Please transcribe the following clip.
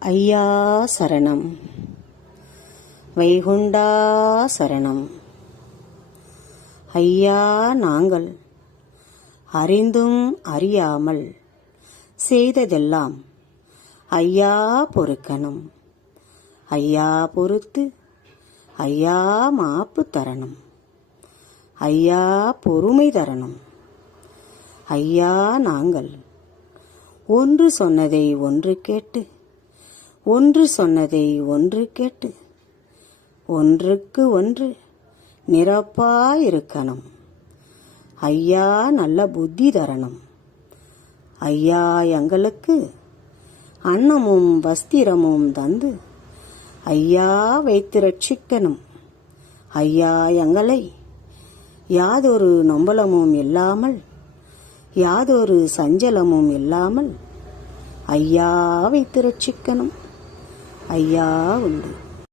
ஐயா சரணம், வைகுண்டா சரணம். ஐயா நாங்கள் அறிந்தும் அறியாமல் செய்ததெல்லாம் ஐயா பொறுக்கணும். ஐயா பொறுத்து ஐயா மாப்பு தரணும். ஐயா பொறுமை தரணும். ஐயா நாங்கள் ஒன்று சொன்னதை ஒன்று கேட்டு, ஒன்று சொன்னதை ஒன்று கேட்டு, ஒன்றுக்கு ஒன்று நிரப்பாயிருக்கணும். ஐயா நல்ல புத்தி தரணும். ஐயா எங்களுக்கு அன்னமும் வஸ்திரமும் தந்து ஐயா வைத்து ரட்சிக்கணும். ஐயா எங்களை யாதொரு நொம்பலமும் இல்லாமல், யாதொரு சஞ்சலமும் இல்லாமல் ஐயா வைத்து ரட்சிக்கணும். ஐயா உண்டு.